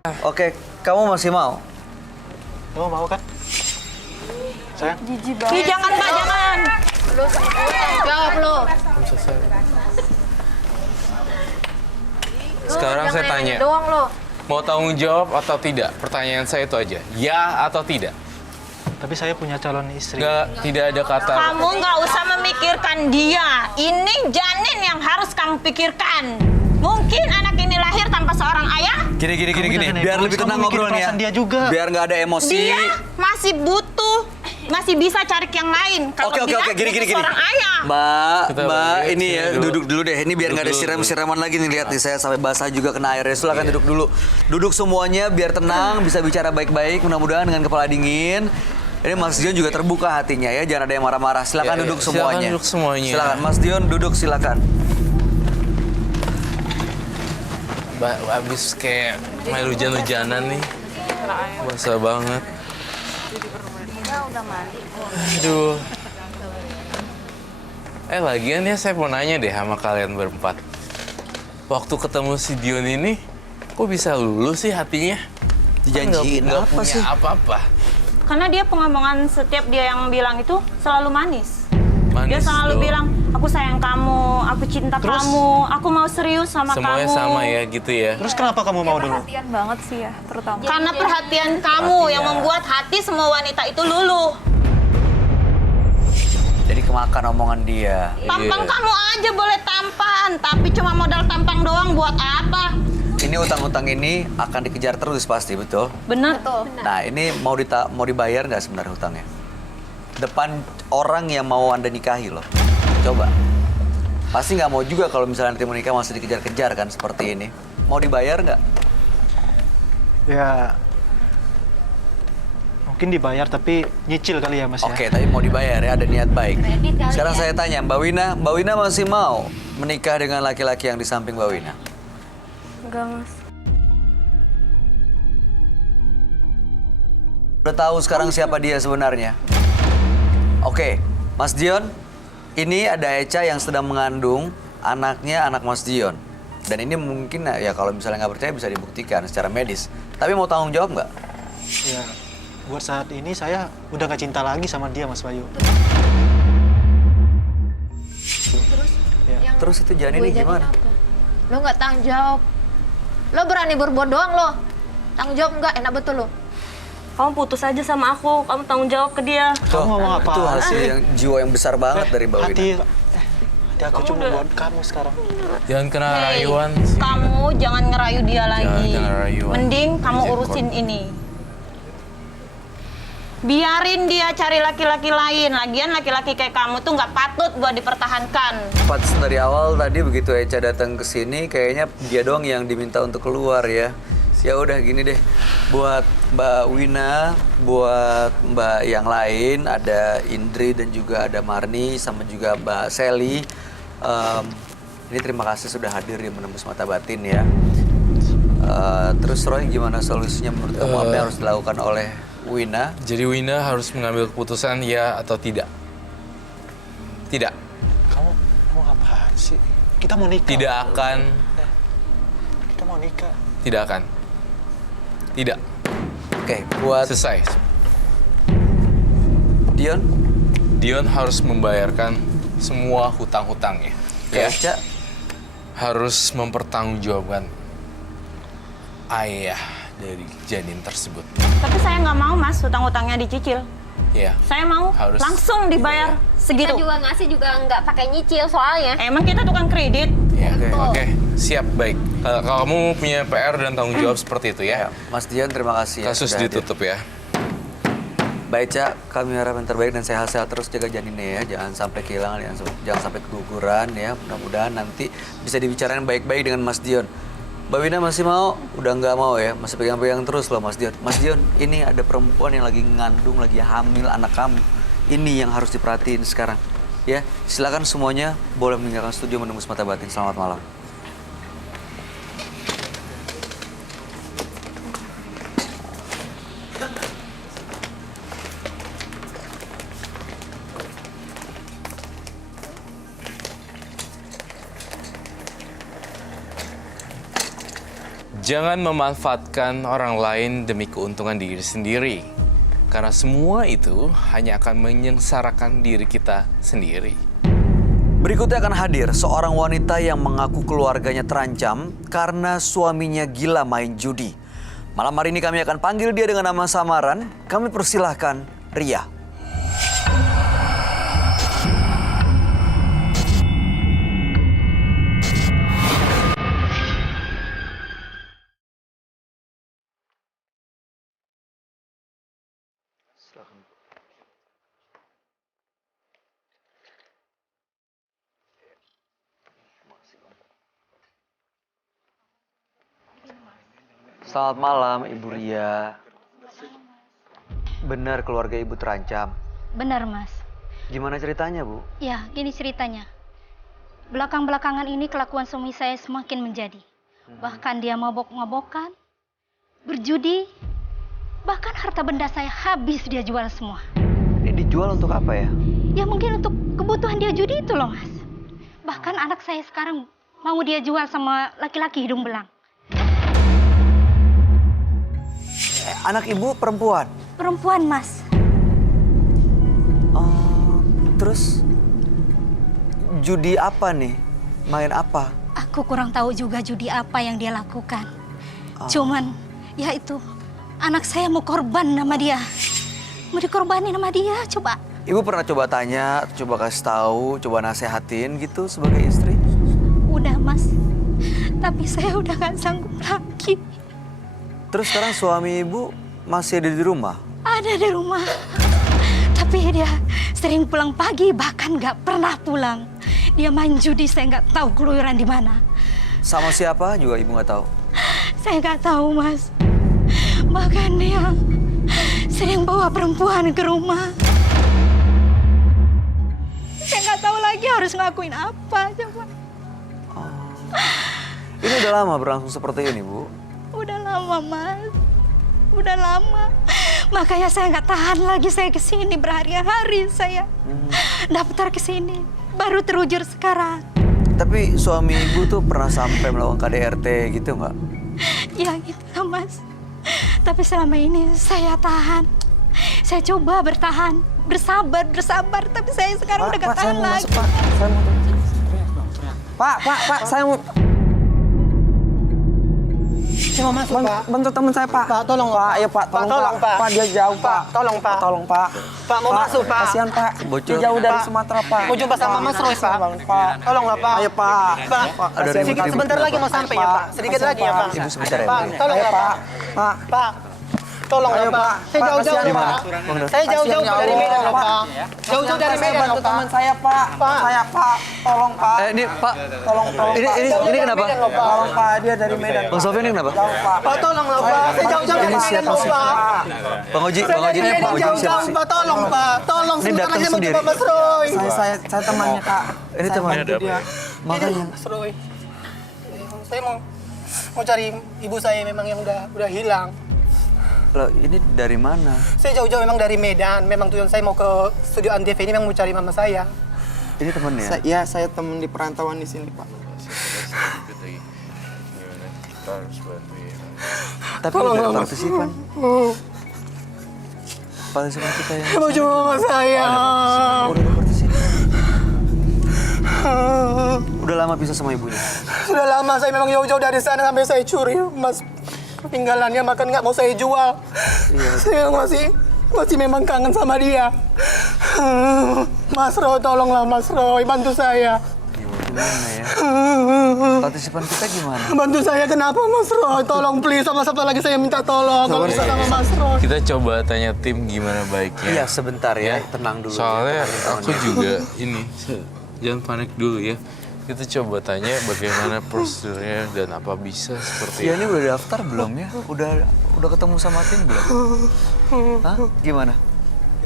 Oke, kamu masih mau? Kamu mau kan? Sayang? Jijik banget. Ih, jangan Pak, jangan. Lu jawab lu. Sekarang saya tanya, Doang lo. mau tanggung jawab atau tidak? Pertanyaan saya itu aja, ya atau tidak? Tapi saya punya calon istri. Tidak ada kata. Kamu nggak usah memikirkan dia. Ini janin yang harus kamu pikirkan. Mungkin anak ini lahir tanpa seorang ayah. Gini. jangan Biar egois, lebih kamu tenang mikirin ngobrolnya. perasaan dia juga. Biar nggak ada emosi. Dia masih butuh, masih bisa cari yang lain. Kalau Oke. dia Gini. butuh seorang ayah. Mbak, Kita Mbak, balik ini sini ya dulu. duduk dulu deh. Ini biar nggak ada Duduk dulu. siram-siraman lagi nih. Lihat nih saya sampai basah juga kena air. Silakan duduk dulu. Duduk semuanya biar tenang, bisa bicara baik-baik. Mudah-mudahan dengan kepala dingin. Ini Mas Dion juga terbuka hatinya ya. Jangan ada yang marah-marah. Silakan Ya, duduk silakan semuanya. duduk semuanya. Silakan Mas Dion duduk silakan. Abis kayak main hujan-hujanan nih. Basah banget. Aduh. Lagian ya saya mau nanya deh sama kalian berempat. Waktu ketemu si Dion ini, kok bisa lulus sih hatinya? Dijanjiin Nggak apa punya sih? apa-apa. Karena dia pengomongan setiap dia yang bilang itu selalu manis. Manis Dia selalu doang. bilang, aku sayang kamu, aku cinta Terus? kamu, aku mau serius sama Semuanya kamu. sama ya gitu ya. Terus kenapa kamu mau dulu? Perhatian banget sih ya, terutama. Karena perhatian kamu yang membuat hati semua wanita itu luluh. Jadi kemakan omongan dia. Tampang Iya. kamu aja boleh tampan, tapi cuma modal tampang doang buat apa? Ini utang-utang ini akan dikejar terus pasti, betul? Bener. Nah, ini mau dibayar nggak sebenarnya hutangnya? Depan orang yang mau Anda nikahi loh. Coba. Pasti nggak mau juga kalau misalnya nanti menikah masih dikejar-kejar kan seperti ini. Mau dibayar nggak? Ya, mungkin dibayar tapi nyicil kali ya Mas ya. Oke, tapi mau dibayar ya, ada niat baik. Kredit kali Sekarang ya. saya tanya, Mbak Wina masih mau menikah dengan laki-laki yang di samping Mbak Wina? Enggak, Mas. Udah tahu sekarang siapa dia sebenarnya? Oke, Mas Dion, ini ada Echa yang sedang mengandung anaknya anak Mas Dion. Dan ini mungkin ya kalau misalnya nggak percaya bisa dibuktikan secara medis. Tapi mau tanggung jawab nggak? Ya, buat saat ini saya udah gak cinta lagi sama dia Mas Bayu. Terus itu janin ini gimana? Lo nggak tanggung jawab. Lo berani berbuat doang lo. Tanggung jawab nggak? Enak betul lo. Kamu putus aja sama aku, kamu tanggung jawab ke dia. Kamu ngomong apa? Itu hasil yang jiwa yang besar banget dari Mbak Wina. Hati aku cuma buat kamu sekarang. Jangan kena Hei, rayuan sih. kamu jangan ngerayu dia lagi. jangan rayuan. Mending kamu Jangan urusin ini. Biarin dia cari laki-laki lain. Lagian laki-laki kayak kamu tuh nggak patut buat dipertahankan. Pas dari awal tadi begitu Echa datang ke sini, kayaknya dia doang yang diminta untuk keluar ya. Ya udah gini deh, buat Mbak Wina, buat Mbak yang lain, ada Indri dan juga ada Marni, sama juga Mbak Sally. Ini terima kasih sudah hadir di Menembus Mata Batin ya. Terus Roy, gimana solusinya menurut kamu apa yang harus dilakukan oleh Wina? Jadi Wina harus mengambil keputusan ya atau tidak. Tidak. Kamu apaan sih? Kita mau nikah. Tidak akan. Kita mau nikah. Tidak akan. Tidak. Oke, buat Selesai. Dion, Dion harus membayarkan semua hutang-hutangnya. Ya. Echa, Harus mempertanggungjawabkan ayah dari janin tersebut. Tapi saya nggak mau mas, hutang-hutangnya dicicil. Ya. Saya mau Harus langsung dibayar Kita segitu. juga ngasih juga nggak pakai nyicil soalnya. Emang kita tukang kredit. Ya. Betul. Oke. Siap, baik. Kalau kamu punya PR dan tanggung jawab seperti itu ya. Mas Dion terima kasih ya. Kasus sudah hadir. ditutup ya. Baik, Cak, kami harap yang terbaik dan sehat-sehat terus jaga janinnya ya. Jangan sampai kehilangan, jangan sampai keguguran ya. Mudah-mudahan nanti bisa dibicarakan baik-baik dengan Mas Dion. Mbak Wina masih mau? Udah nggak mau ya? Masih pegang-pegang terus loh Mas Dion. Mas Dion, ini ada perempuan yang lagi ngandung, lagi hamil anak kamu. Ini yang harus diperhatiin sekarang. Ya, silakan semuanya boleh meninggalkan studio Menembus Mata Batin. Selamat malam. Jangan memanfaatkan orang lain demi keuntungan diri sendiri. Karena semua itu hanya akan menyengsarakan diri kita sendiri. Berikutnya akan hadir seorang wanita yang mengaku keluarganya terancam karena suaminya gila main judi. Malam hari ini kami akan panggil dia dengan nama samaran. Kami persilahkan Ria. Selamat malam, Ibu Ria. Benar keluarga Ibu terancam. Benar, Mas. Gimana ceritanya, Bu? Ya, gini ceritanya. Belakang-belakangan ini kelakuan suami saya semakin menjadi. Bahkan dia mabok-mabokan, berjudi, bahkan harta benda saya habis dia jual semua. Ini dijual untuk apa ya? Ya mungkin untuk kebutuhan dia judi itu loh, Mas. Bahkan anak saya sekarang mau dia jual sama laki-laki hidung belang. Anak Ibu perempuan? Perempuan, Mas. Terus judi apa nih? Main apa? Aku kurang tahu juga judi apa yang dia lakukan. Cuman, ya itu, anak saya mau korban nama dia. Mau dikorbanin sama dia, coba. Ibu pernah coba tanya, coba kasih tahu, coba nasehatin gitu sebagai istri? Udah, Mas. Tapi saya udah gak sanggup lagi. Terus sekarang suami Ibu masih ada di rumah? Ada di rumah. Tapi dia sering pulang pagi, bahkan gak pernah pulang. Dia main judi, saya gak tahu keluyuran di mana. Sama siapa juga Ibu nggak tahu? Saya gak tahu, Mas. Bahkan dia sering bawa perempuan ke rumah. Saya gak tahu lagi harus ngelakuin apa, coba. Ini udah lama berlangsung seperti ini, Bu? Udah lama, Mas. Udah lama. Makanya saya nggak tahan lagi, saya kesini berhari-hari saya daftar kesini. Baru terujur sekarang. Tapi suami Ibu tuh pernah sampai melakukan KDRT gitu nggak? Ya gitu lah, Mas. Tapi selama ini saya tahan. Saya coba bertahan, bersabar. Tapi saya sekarang udah nggak tahan lagi. Pak, saya mau... Saya mau masuk, Pak. Bantu teman saya, Pak. Pak, tolong, Pak. Ayo, Pak. Tolong, Pak. Pak, dia jauh, Pak. Tolong, Pak. Tolong, Pak. Pak, mau masuk, Pak. Kasihan, Pak. Bocor. Dia jauh dari Pak. Sumatera, Pak. Mau jumpa sama Mas Roy, Pak. Pak. Tolonglah, Pak. Ayo, Pak. Pak, Ada sedikit ribut-ribut sebentar lagi kenapa? mau sampai ya, Pak. Sedikit lagi ya, Pak. Ibu sebentar ya, Pak, Bu. tolonglah, Ayo, Pak. Pak. Pak, tolonglah, Ayo, Pak. Pak. Saya Pak, jauh-jauh, kasihan, Pak. Pak. Saya jauh-jauh Kasihan, dari ya Medan, Allah, Pak. Jauh-jauh dari Saya Medan, bantu Pak. teman saya, Pak. Pak. Saya, Pak. Tolong, Pak. Ini Pak, Tolong, ini kenapa? Tolong, Pak. Dia dari Medan. Bang Sofian ini kenapa? Jauh, Pak. Pak, tolonglah, Pak. Saya jauh-jauh dari Medan, loh, Pak. Bang Oji, Saya Bang Oji dari ini Medan Bang Oji siapa jauh-jauh, sih? Pak. Tolong, Pak. Tolong, Ini sebentar datang lagi mau sendiri. jumpa Mas Roy. Saya temannya, Kak. Ini Saya temannya. bantu dia. Makanya. Mas Roy. Saya mau cari ibu saya memang yang udah hilang. Loh, ini dari mana? Saya jauh-jauh memang dari Medan. Memang tujuan saya mau ke studio Antv ini memang mau cari mama saya. Ini temennya? Saya teman di perantauan di sini, Pak. Tapi udah ada partisipan. Partisipan kita yang... Mau cuma mama saya. Udah ada partisipan. Udah lama bisa sama ibunya? Sudah lama saya memang jauh-jauh dari sana sampai saya curi mas peninggalannya, makan nggak mau saya jual. Iya. Saya masih memang kangen sama dia. Mas Roy, tolonglah Mas Roy, bantu saya. Gimana ya? Partisipan kita gimana? Bantu saya, kenapa Mas Roy? Tolong please, sama satu lagi saya minta tolong. Kalau bisa sama Mas Roy. Kita coba tanya tim gimana baiknya. Iya, sebentar ya. Tenang dulu. Soalnya ya. aku juga ini, jangan panik dulu ya. Kita coba tanya bagaimana prosedurnya dan apa bisa seperti Ya ini udah daftar belum ya? Udah ketemu sama tim belum? Hah? Gimana?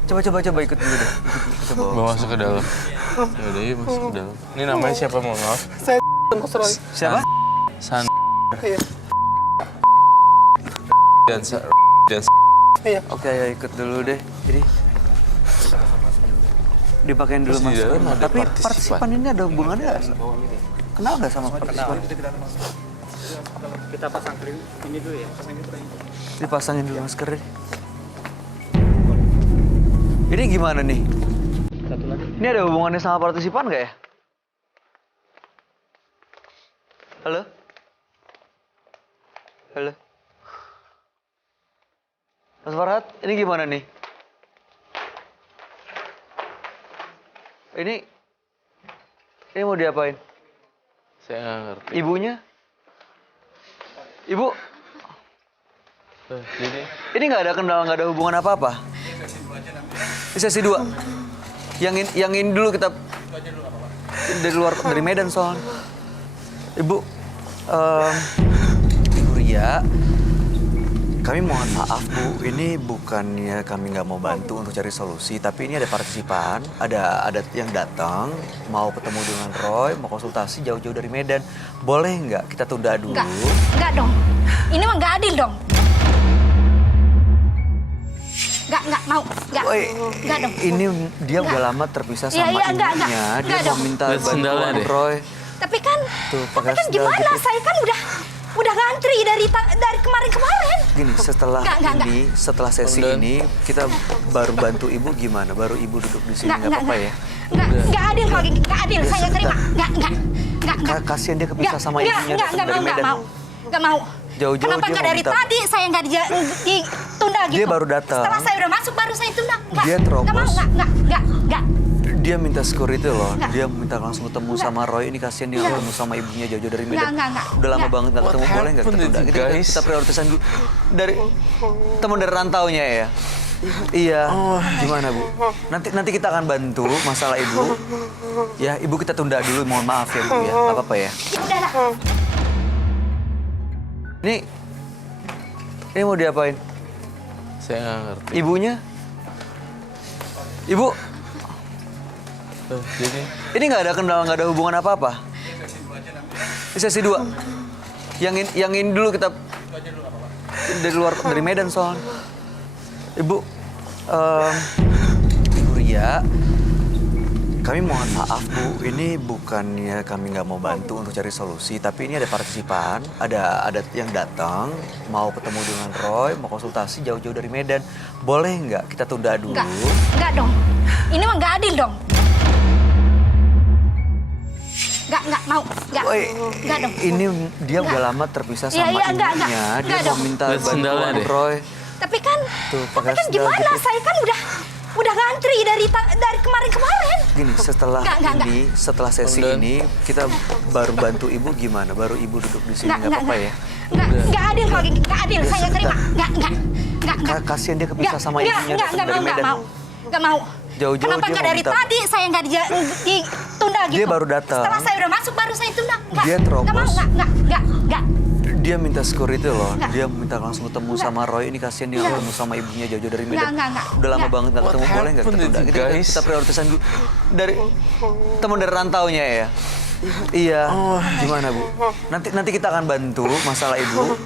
Coba ikut dulu deh. Coba. Mau masuk ke dalam. Ya udah yuk masuk ke dalam. Ini namanya siapa, mohon maaf? Saya Mas Roy. Siapa? San Iya. dan Iya. Oke, ayo ikut dulu deh. Jadi dipakein dulu Terus di mas. dalam ada Tapi partisipan. partisipan ini ada hubungannya nggak? Kenal nggak sama partisipan? Kita pasang krim ini dulu ya, pasang itu. Dipasangin dulu maskernya. Ini gimana nih? Satu lagi. Ini ada hubungannya sama partisipan nggak ya? Halo? Halo? Mas Farhat, ini gimana nih? Ini mau diapain? Saya nggak ngerti. Ibunya? Ibu, Jadi ini nggak ada kendala, nggak ada hubungan apa-apa? Ini sesi 2. Yang ini dulu kita dari Medan soalnya. Ibu, Ibu Ria, kami mohon maaf Bu, ini bukannya kami nggak mau bantu untuk cari solusi, tapi ini ada partisipan, ada yang datang mau ketemu dengan Roy, mau konsultasi jauh-jauh dari Medan. Boleh nggak kita tunda dulu? Enggak dong. Ini mah nggak adil dong. Enggak mau. Enggak dong. Ini dia udah lama terpisah sama Iya, enggak. ibunya. Dia Enggak mau dong. minta Lihat sendalnya bantuan deh. Roy. Tapi kan pakai sendal gimana? gitu. Saya kan udah ngantri dari kemarin-kemarin. Gini, Enggak. setelah sesi Om Dan. ini kita baru bantu ibu gimana? Baru ibu duduk di sini nggak apa-apa ya? Enggak adil kalau gini. Enggak adil. Saya nggak terima. Enggak. Kasihan dia kepisah sama ibunya datang dari Medan. Enggak mau. Jauh-jauh Kenapa dia nggak mau dari minta- tadi saya nggak ditunda gitu? Dia baru datang. Setelah saya udah masuk baru saya tunda. Enggak. Dia Nggak mau. terobos. Enggak. Dia minta security loh. Enggak. Dia minta langsung ketemu sama Roy. Ini kasihan dia nggak ketemu sama ibunya jauh-jauh dari Medan. Enggak. Udah lama Enggak. banget nggak ketemu. What Boleh nggak kita happened, tunda? guys? Kita prioritasan dulu dari teman dari rantaunya ya. Iya. Gimana Bu? Nanti kita akan bantu masalah ibu. Ya, ibu kita tunda dulu. Mohon maaf ya Bu ya. Nggak apa-apa ya. Udah lah. Ini mau diapain? saya nggak ngerti. Ibunya? Ibu, Jadi ini nggak ada kendala, nggak ada hubungan apa-apa? Ini sesi 2. Yang ini dulu kita dari Medan soalnya. Ibu, Ibu Ria, kami mohon maaf Bu, ini bukannya kami nggak mau bantu untuk cari solusi, tapi ini ada partisipan, ada yang datang mau ketemu dengan Roy, mau konsultasi jauh-jauh dari Medan. Boleh nggak kita tunda dulu? Enggak dong. Ini mah nggak adil dong. Enggak mau. Enggak dong. Ini dia udah lama terpisah sama Iya, enggak. ibunya. Dia Enggak mau dong. minta Lihat sendalnya bantuan deh. Roy. Tapi kan pakai sendal gimana? gitu. Saya kan udah ngantri dari kemarin-kemarin. Gini, Enggak. setelah sesi Om Dan. ini kita baru bantu ibu gimana? Baru ibu duduk di sini nggak apa-apa ya? Enggak adil kalau gini. Enggak adil. Saya nggak terima. Enggak. Kasihan dia kepisah sama ibunya datang dari Medan. Enggak mau. Jauh-jauh Kenapa dia nggak mau dari minta- tadi saya nggak ditunda gitu? Dia baru datang. Setelah saya udah masuk baru saya tunda. Enggak. Dia terobos. Enggak. Dia minta security loh. Enggak. Dia minta langsung ketemu sama Roy. Ini kasihan dia nggak ketemu sama ibunya jauh-jauh dari Medan. Enggak. Udah lama banget nggak ketemu. What Boleh nggak kita happened, tunda? guys? Kita prioritasan dulu dari teman dari rantaunya ya. Iya. Gimana Bu? Nanti kita akan bantu masalah ibu.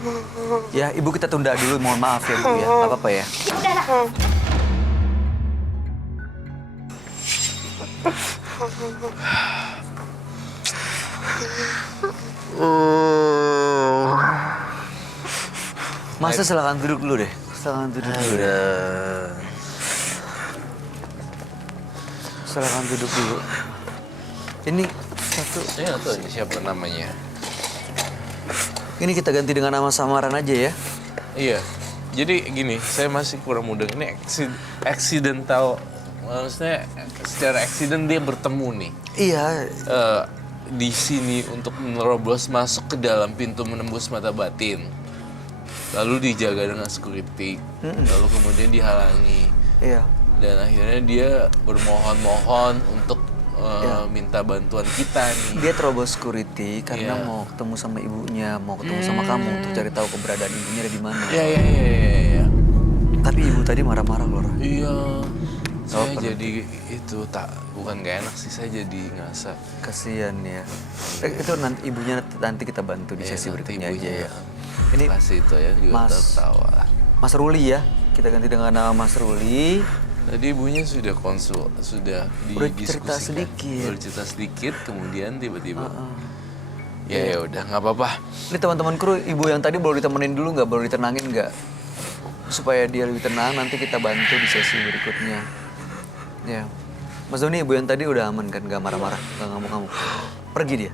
Ya, ibu kita tunda dulu. Mohon maaf ya Bu ya. Nggak apa-apa ya. Udah lah. Masa silakan duduk dulu deh. Silakan duduk dulu deh. Silakan duduk dulu. Ini satu. saya nggak tahu ini siapa namanya. Ini kita ganti dengan nama samaran aja ya. Iya. Jadi gini, saya masih kurang mudeng. Ini accidental, maksudnya secara accident dia bertemu nih. Iya. Di sini untuk menerobos masuk ke dalam pintu menembus mata batin. Lalu dijaga dengan security. Lalu kemudian dihalangi. Iya. Dan akhirnya dia bermohon-mohon untuk minta bantuan kita nih. Dia terobos security karena Iya. mau ketemu sama ibunya, mau ketemu sama kamu untuk cari tahu keberadaan ibunya ada di mana. Iya. Tapi ibu tadi marah-marah loh. Roy. Iya. Saya Apa? jadi itu bukan gak enak sih, saya jadi ngerasa Kasihan ya. Itu nanti ibunya nanti kita bantu di sesi nanti berikutnya aja ibunya ya. Ini pasti itu ya juga Mas. tertawa. Mas Ruli ya. Kita ganti dengan nama Mas Ruli. Tadi ibunya sudah sudah Udah cerita didiskusikan. sedikit. Udah cerita sedikit, kemudian tiba-tiba Ya udah, nggak apa-apa. Ini teman-teman kru, ibu yang tadi boleh ditemenin dulu nggak? Boleh ditenangin nggak? Supaya dia lebih tenang, nanti kita bantu di sesi berikutnya. Ya. Mas Doni, ibu yang tadi udah aman kan? Nggak marah-marah, nggak ngamuk-ngamuk. Pergi dia.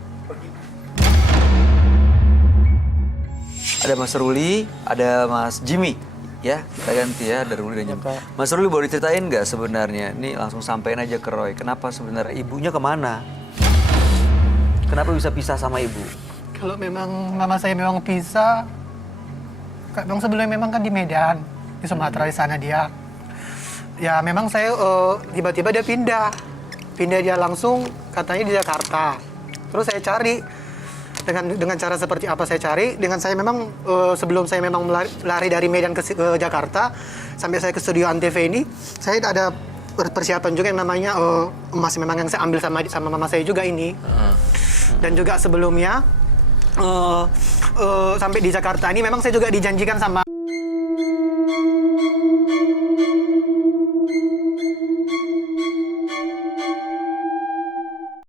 Ada Mas Ruli, ada Mas Jimmy. Ya, kita ganti ya, ada Ruli dan Jimmy. Mas Ruli boleh ceritain nggak sebenarnya? Ini langsung sampein aja ke Roy. Kenapa sebenarnya ibunya kemana? Kenapa bisa pisah sama ibu? Kalau memang mama saya memang pisah, memang sebelumnya memang kan di Medan, di Sumatera di sana dia. Ya memang saya tiba-tiba dia pindah dia langsung katanya di Jakarta. Terus saya cari dengan cara seperti apa saya cari, dengan saya memang sebelum saya memang lari dari Medan ke Jakarta sampai saya ke studio Antv ini, saya ada persiapan juga yang namanya emas memang yang saya ambil sama mama saya juga ini. Dan juga sebelumnya sampai di Jakarta ini memang saya juga dijanjikan sama